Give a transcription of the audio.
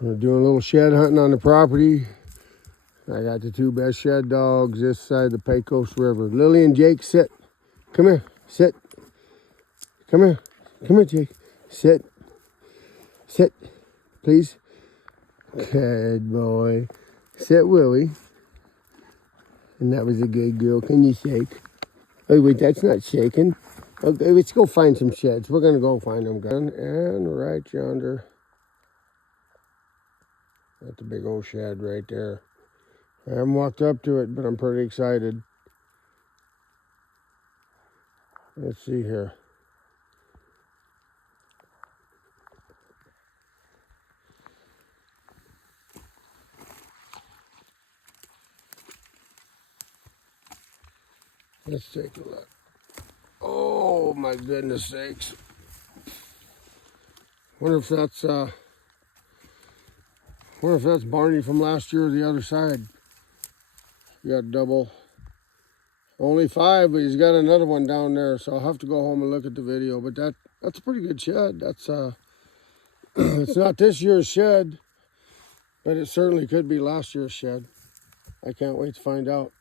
We're doing a little shed hunting on the property. I got the two best shed dogs this side of the Pecos River. Lily and Jake, sit. Come here, sit. Come here. Come here, Jake. Sit. Sit, please. Good boy. Sit, Willie. And that was a good girl. Can you shake? Oh, wait, that's not shaking. Okay, let's go find some sheds. We're going to go find them. And right yonder. That's a big old shed right there. I haven't walked up to it, but I'm pretty excited. Let's see here. Let's take a look. Oh my goodness sakes. Wonder if that's Barney from last year or the other side. You got double. Only 5, but he's got another one down there, so I'll have to go home and look at the video. But that's a pretty good shed. That's it's not this year's shed, but it certainly could be last year's shed. I can't wait to find out.